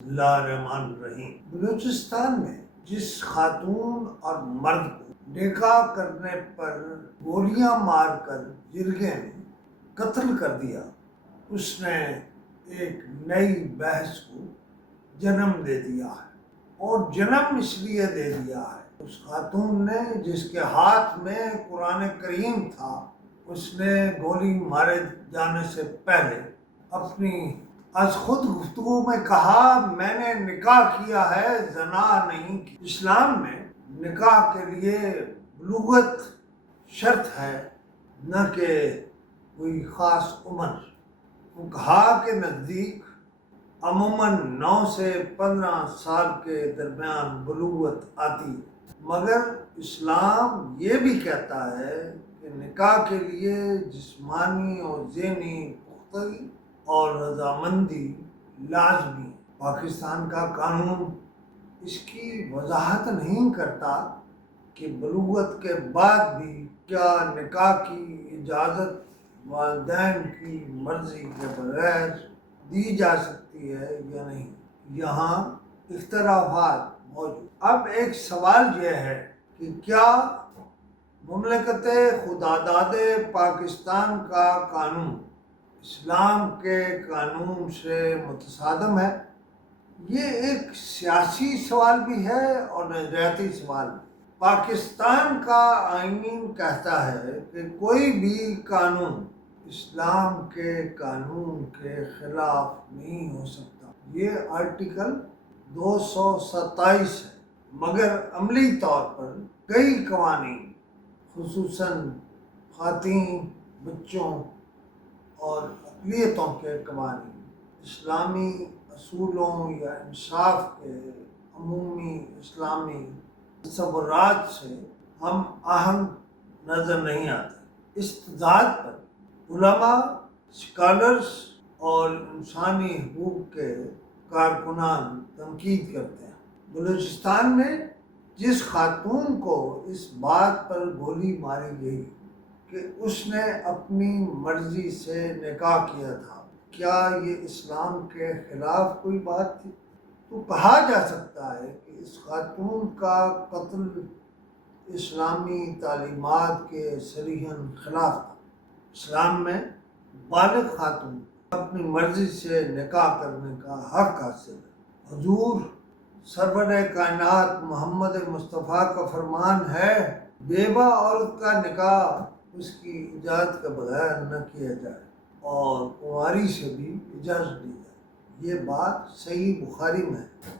اللہ الرحمن الرحیم۔ بلوچستان میں جس خاتون اور مرد کو نکاح کرنے پر گولیاں مار کر جرگے نے قتل کر دیا، اس نے ایک نئی بحث کو جنم دے دیا ہے، اور جنم اس لیے دے دیا ہے، اس خاتون نے جس کے ہاتھ میں قرآن کریم تھا، اس نے گولی مارے جانے سے پہلے اپنی از خود گفتگو میں کہا میں نے نکاح کیا ہے، زنا نہیں کی۔ اسلام میں نکاح کے لیے بلوغت شرط ہے، نہ کہ کوئی خاص عمر۔ فقہا کے نزدیک عموماً 9 سے 15 سال کے درمیان بلوغت آتی ہے، مگر اسلام یہ بھی کہتا ہے کہ نکاح کے لیے جسمانی اور ذہنی پختگی اور رضامندی لازمی ہے۔ پاکستان کا قانون اس کی وضاحت نہیں کرتا کہ بلوغت کے بعد بھی کیا نکاح کی اجازت والدین کی مرضی کے بغیر دی جا سکتی ہے یا نہیں۔ یہاں اختلافات موجود۔ اب ایک سوال یہ ہے کہ کیا مملکت خداداد پاکستان کا قانون اسلام کے قانون سے متصادم ہے؟ یہ ایک سیاسی سوال بھی ہے اور نظریاتی سوال بھی۔ پاکستان کا آئین کہتا ہے کہ کوئی بھی قانون اسلام کے قانون کے خلاف نہیں ہو سکتا، یہ آرٹیکل 227 ہے، مگر عملی طور پر کئی قوانین خصوصاً خواتین، بچوں اور اقلیتوں کے قوانین اسلامی اصولوں یا انصاف کے عمومی اسلامی تصورات سے ہم آہنگ نظر نہیں آتے۔ اس تضاد پر علماء، اسکالرز اور انسانی حقوق کے کارکنان تنقید کرتے ہیں۔ بلوچستان میں جس خاتون کو اس بات پر گولی ماری گئی کہ اس نے اپنی مرضی سے نکاح کیا تھا، کیا یہ اسلام کے خلاف کوئی بات تھی؟ تو کہا جا سکتا ہے کہ اس خاتون کا قتل اسلامی تعلیمات کے صریحاً خلاف تھا۔ اسلام میں بالغ خاتون اپنی مرضی سے نکاح کرنے کا حق حاصل ہے۔ حضور سرور کائنات محمد مصطفیٰ کا فرمان ہے، بیوہ عورت کا نکاح اس کی اجازت کے بغیر نہ کیا جائے اور کنواری سے بھی اجازت دی جائے۔ یہ بات صحیح بخاری میں ہے۔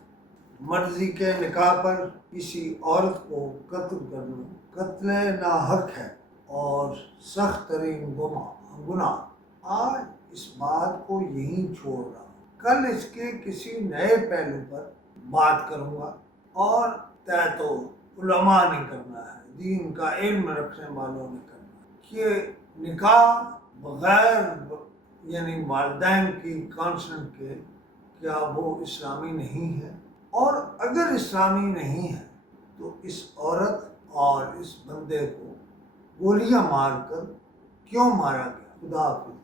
مرضی کے نکاح پر کسی عورت کو قتل کرنا قتل ناحق ہے اور سخت ترین گناہ۔ آج اس بات کو یہیں چھوڑ رہا ہوں، کل اس کے کسی نئے پہلو پر بات کروں گا، اور طے تو علماء نے کرنا ہے، دین کا علم رکھنے والوں نے کرنا ہے کہ نکاح بغیر یعنی والدین کی کانسنٹ کے کیا وہ اسلامی نہیں ہے، اور اگر اسلامی نہیں ہے تو اس عورت اور اس بندے کو گولیاں مار کر کیوں مارا گیا؟ خدا حافظ۔